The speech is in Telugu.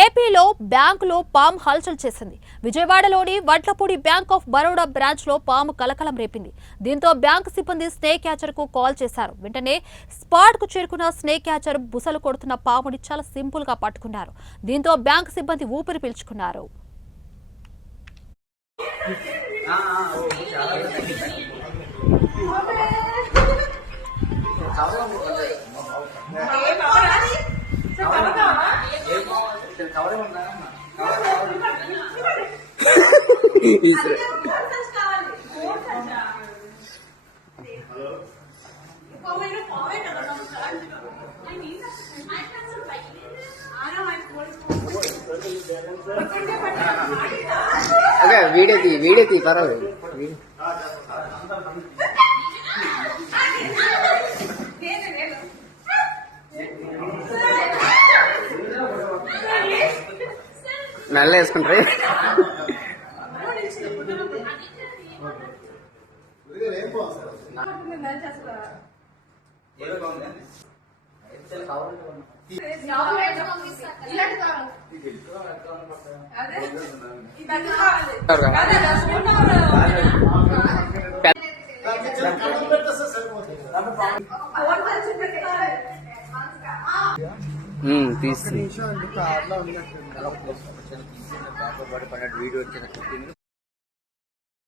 ఏపీలో బ్యాంకులో పాము హల్చల్ చేసింది. విజయవాడలోని Vadlapudi bank of Baroda branch లో పాము కలకలం రేపింది. దీంతో బ్యాంకు సిబ్బంది స్నేక్ క్యాచర్ కు కాల్ చేశారు. వెంటనే స్పాట్ కు చేరుకున్న స్నేక్ క్యాచర్ బుసలు కొడుతున్న పాముని చాలా సింపుల్ గా పట్టుకున్నారు. దీంతో బ్యాంకు సిబ్బంది ఊపిరి పీల్చుకున్నారు. వీడియో తీ పర్వాలేదు. నల్ల వేసుకుంటారు. తీసుకు